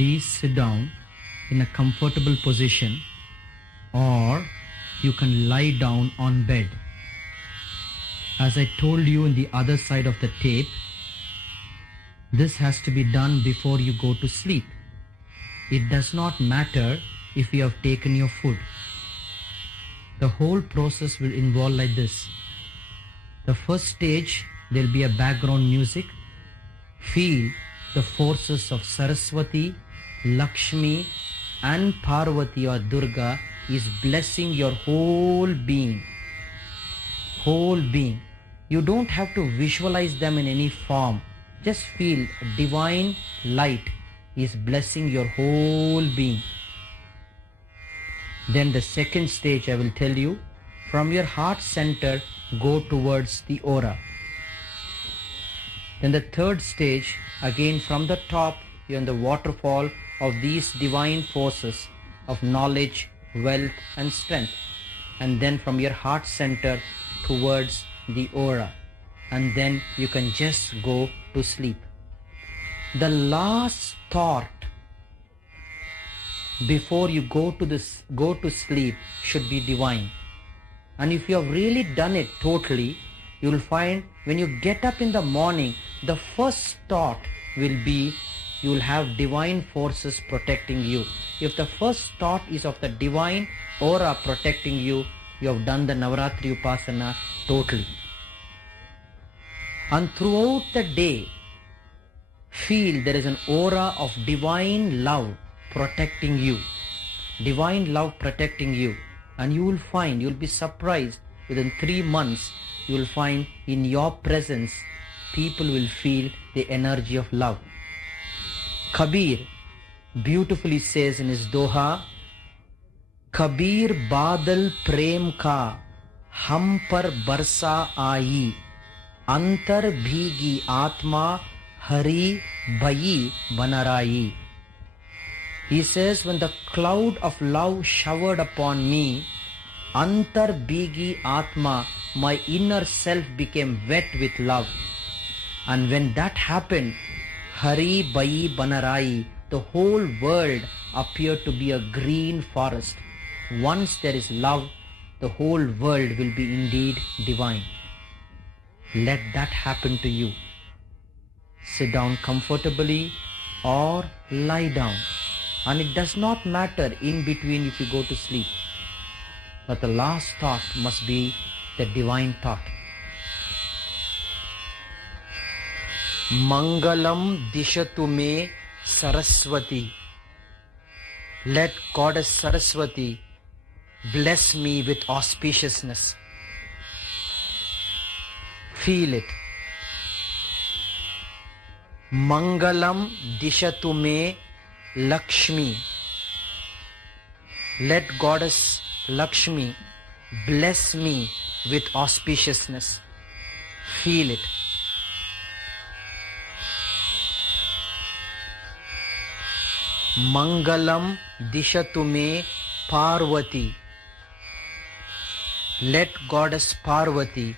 please sit down in a comfortable position, or you can lie down on bed. As I told you in the other side of the tape, this has to be done before you go to sleep. It does not matter if you have taken your food. The whole process will involve like this. The first stage, there will be a background music. Feel the forces of Saraswati, Lakshmi and Parvati or Durga is blessing your whole being. Whole being. You don't have to visualize them in any form. Just feel divine light is blessing your whole being. Then the second stage I will tell you, from your heart center go towards the aura. Then the third stage, again from the top, you're in the waterfall of these divine forces of knowledge, wealth and strength. And then from your heart center towards the aura. And then you can just go to sleep. The last thought before you go to sleep should be divine. And if you have really done it totally, you will find when you get up in the morning, the first thought will be you will have divine forces protecting you. If the first thought is of the divine aura protecting you, you have done the Navaratri Upasana totally. And throughout the day, feel there is an aura of divine love protecting you. Divine love protecting you. And you will find, you will be surprised, within 3 months, you will find in your presence, people will feel the energy of love. Kabir beautifully says in his Doha, Kabir badal prem ka hum par barsa aayi, antar bhigi atma hari bayi banarayi. He says, when the cloud of love showered upon me, antar bhigi atma, my inner self became wet with love. And when that happened, hari bayi banarayi, the whole world appeared to be a green forest. Once there is love, the whole world will be indeed divine. Let that happen to you. Sit down comfortably or lie down. And it does not matter in between if you go to sleep. But the last thought must be the divine thought. Mangalam dishatu me Saraswati. Let Goddess Saraswati bless me with auspiciousness. Feel it. Mangalam dishatu me Lakshmi. Let Goddess Lakshmi bless me with auspiciousness. Feel it. Mangalam dishatu me Parvati. Let Goddess Parvati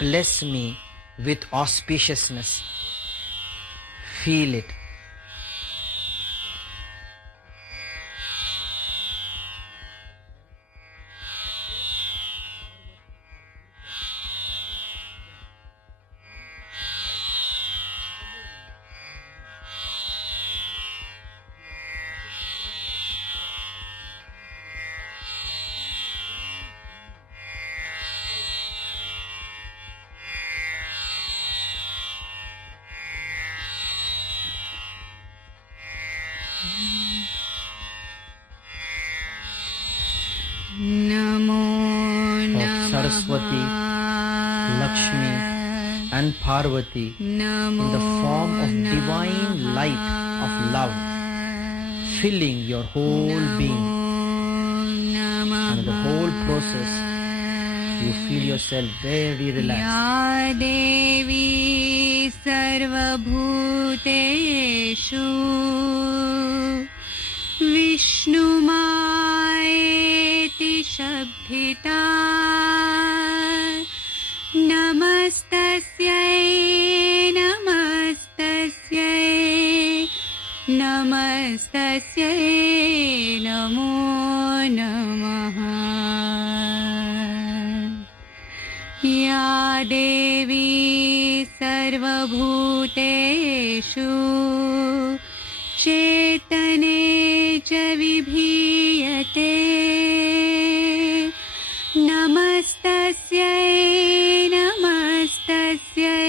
bless me with auspiciousness. Feel it. Saraswati, Lakshmi and Parvati in the form of divine light of love filling your whole being. And the whole process you feel yourself very relaxed. Ya Devi Sarva Bhuteshu Vishnu Maeti Shabhita Namastasyai Namastasyai Namastasyai देवी सर्वभूतेषु चेतने च विभीयते नमस्तस्यै नमस्तस्यै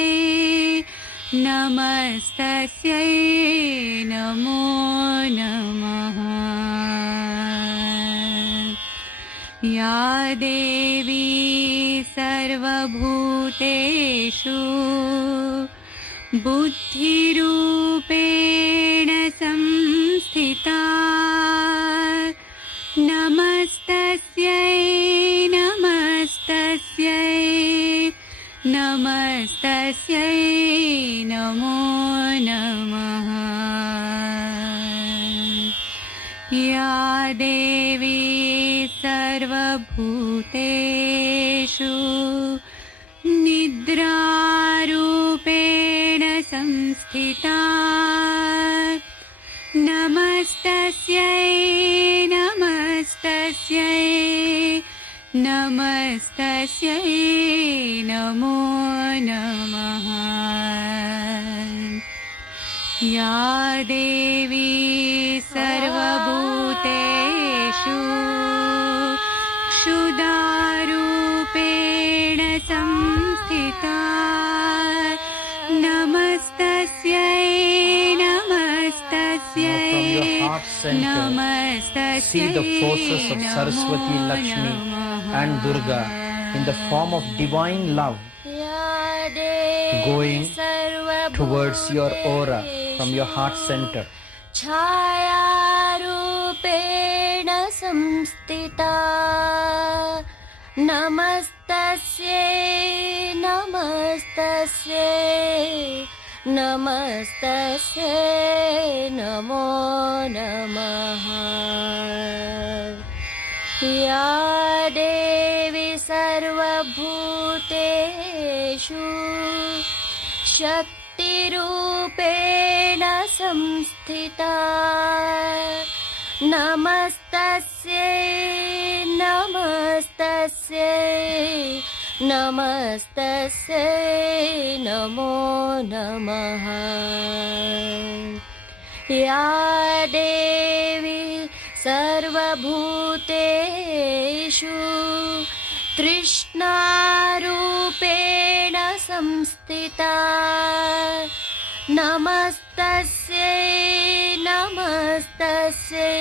नमस्तस्यै नमो नमः। या देवी सर्वभूतेषु बुद्धिरूपेण संस्थिता नमस्तस्यै नमस्तस्यै नमस्तस्यै नमो नमः। या देवी सर्वभूतेषु निद्रारूपेण संस्थिता नमस्तस्यै नमस्तस्यै नमस्तस्यै नमो नमः। या देवी सर्वभूतेषु क्षुधारूपेण संस्थिता नमस्तस्यै नमस्तस्यै नमस्तस्यै See the forces of Saraswati, Lakshmi and Durga in the form of divine love going towards your aura from your heart center. छायारूपेण संस्थिता नमस्तस्यै नमस्तस्यै नमस्तस्यै नमो नमः। या देवी सर्वभूतेषु शक्तिरूपेण संस्थिता नमस्तस्यै नमस्तस्यै नमस्तस्यै नमो नमः। या देवी सर्वभूतेषु तृष्णारूपेण संस्थिता नमस्तस्यै नमस्तस्यै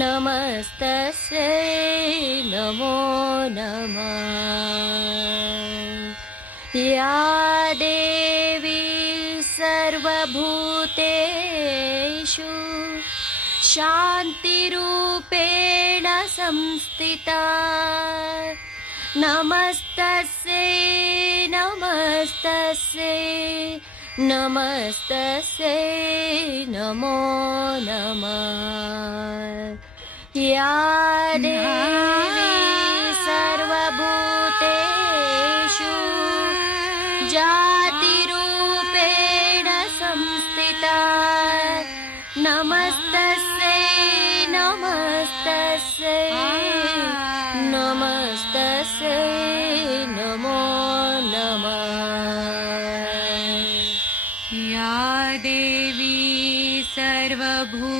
नमस्तस्यै नमो नमः। या देवी सर्वभूतेषु शान्तिरूपेण संस्थिता नमस्तस्यै नमस्तस्यै नमस्तस्यै नमो नमः। या देवी सर्वभूतेषु जातिरूपेण संस्थिता नमस्तस्यै नमस्तस्यै नमस्तस्यै नमो नमः। या देवी सर्वभूतेषु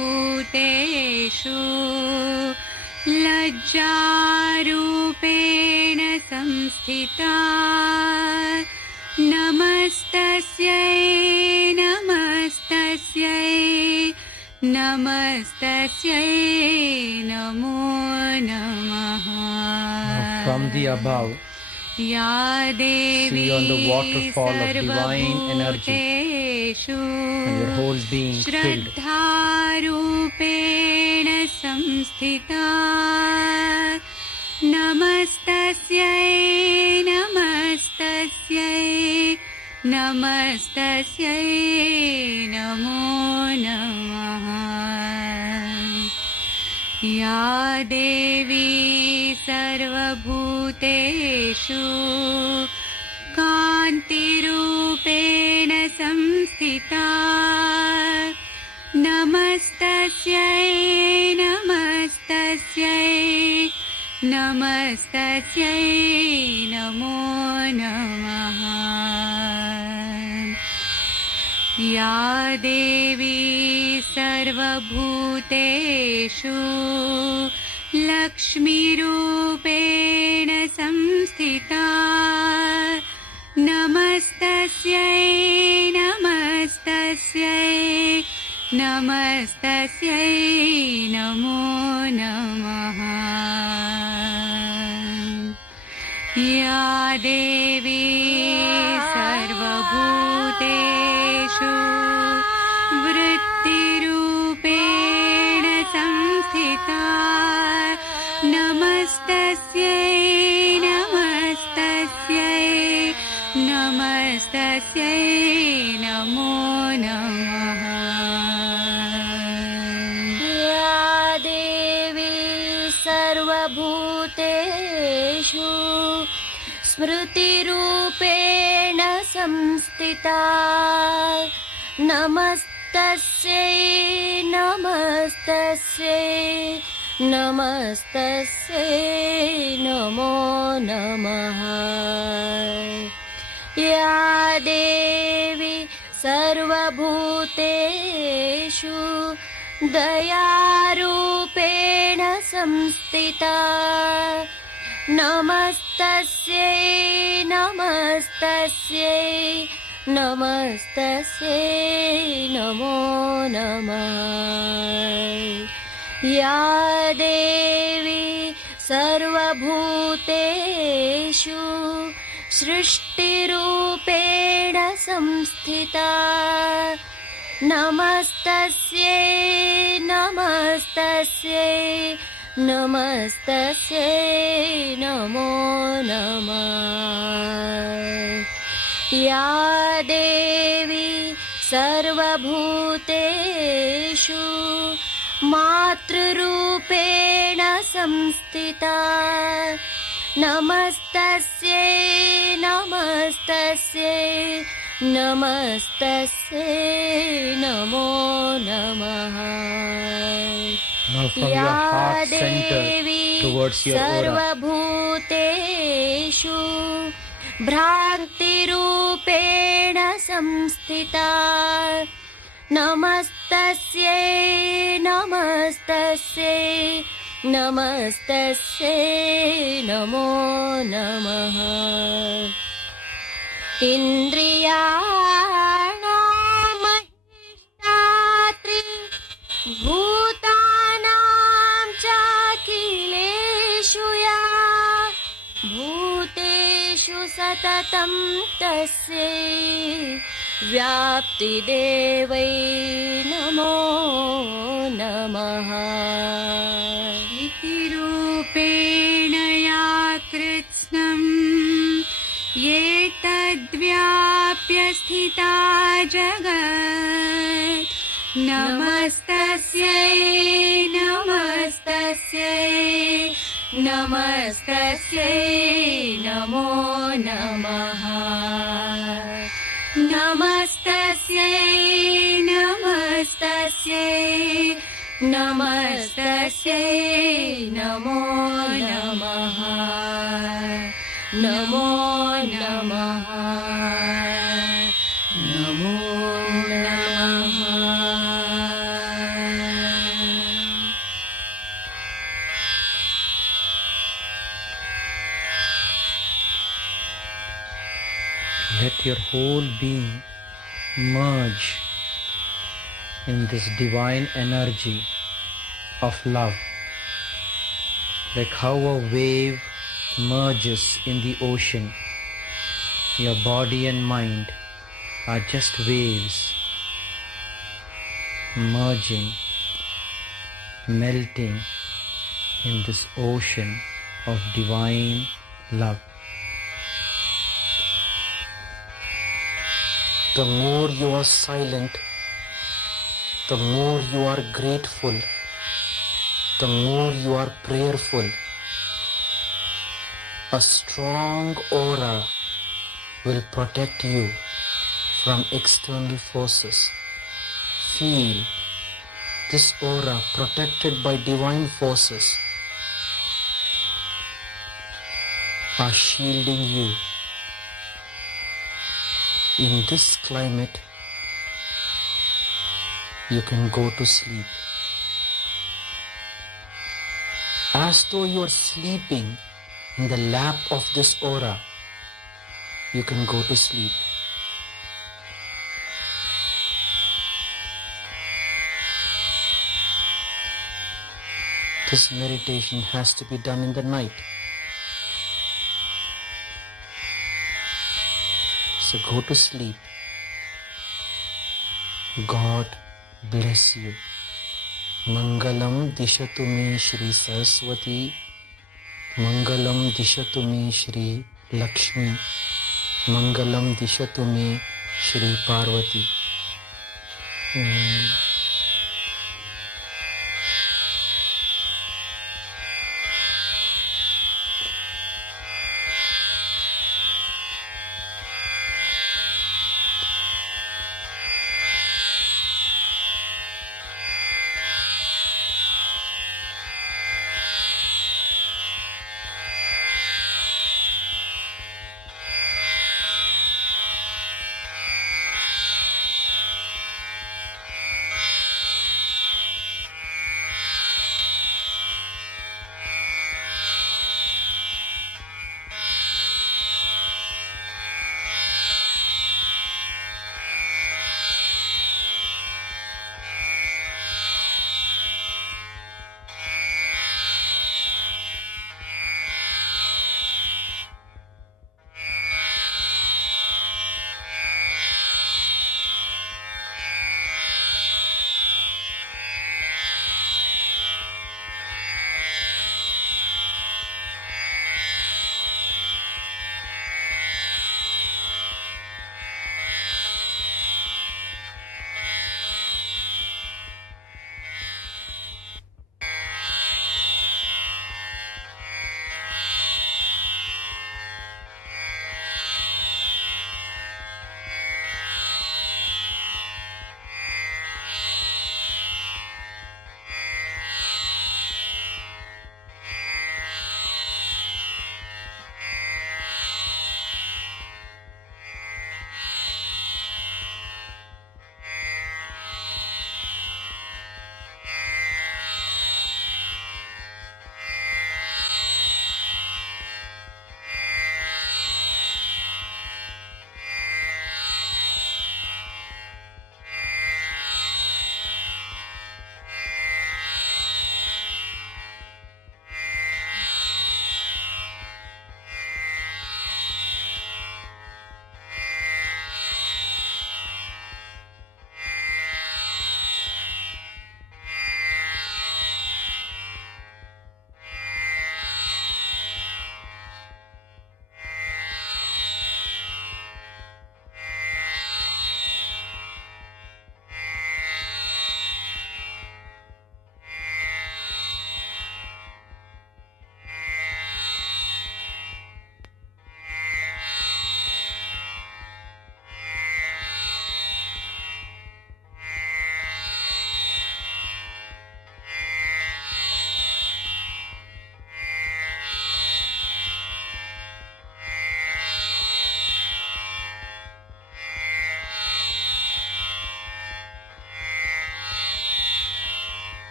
लज्जारूपेण संस्थिता नमस्तस्यै नमस्तस्यै नमस्तस्यै नमो नमः। From the above, या देवी see on the waterfall of divine energy and your whole being filled. श्रद्धारूपेण संस्थिता नमस्तस्यै नमस्तस्यै नमस्तस्यै नमो नमः। या देवी सर्वभूतेषु कान्तिरूपेण संस्थिता नमस्तस्यै नमस्तस्यै नमस्तस्यै नमो नमः। या देवी सर्वभूतेषु लक्ष्मीरूपेण संस्थिता नमस्तस्यै नमस्तस्यै नमस्तस्यै नमो नमः। या देवी सर्वभूतेषु वृत्तिरूपेण संस्थिता नमस्तस्यै नमस्तस्यै नमस्तस्यै नमो नमः। या देवी सर्वभूतेषु स्मृतिरूपेण संस्थिता नमस्तस्यै नमस्तस्यै नमस्तस्यै नमो नमः। या देवी सर्वभूतेषु दयारूपेण संस्थिता नमस्तस्यै नमस्तस्यै नमस्तस्यै नमो नमः। या देवी सर्वभूतेषु सृष्टिरूपेण संस्थिता नमस्तस्यै नमस्तस्यै नमस्तस्यै नमो नमः। या देवी सर्वभूतेषु मातृरूपेण संस्थिता नमस्तस्यै नमस्तस्यै नमस्तस्यै नमो नमः। Now from your या heart center Devi towards your aura, सर्वभूतेषु भ्रान्तिरूपेण संस्थिता नमस्तस्यै नमस्तस्यै नमस्तस्यै नमो नमः। इन्द्रियाणामहिष्ठात्रि भूतानां चाखिलेषु या भूतेषु सततं तस्यै व्याप्तिदेवै नमो नमः। इति रूपेण या कृत्स्नम् एतद्व्याप्य स्थिता जगत् नमस्तस्यै नमस्तस्यै नमस्तस्यै नमो नमः। नमस्तस्यै नमस्तस्यै नमस्तस्यै नमो नमः। नमो नमः नमो नमः। let your whole being merge in this divine energy of love, like how a wave merges in the ocean. Your body and mind are just waves merging, melting in this ocean of divine love. The more you are silent, the more you are grateful, the more you are prayerful. A strong aura will protect you from external forces. Feel this aura protected by divine forces. are shielding you. In this climate, you can go to sleep. As though you are sleeping in the lap of this aura, you can go to sleep. This meditation has to be done in the night. So go to sleep. God bless you. Mangalam dishatu me Shri Saraswati. Mangalam dishatu me Shri Lakshmi. Mangalam dishatu me Shri Parvati.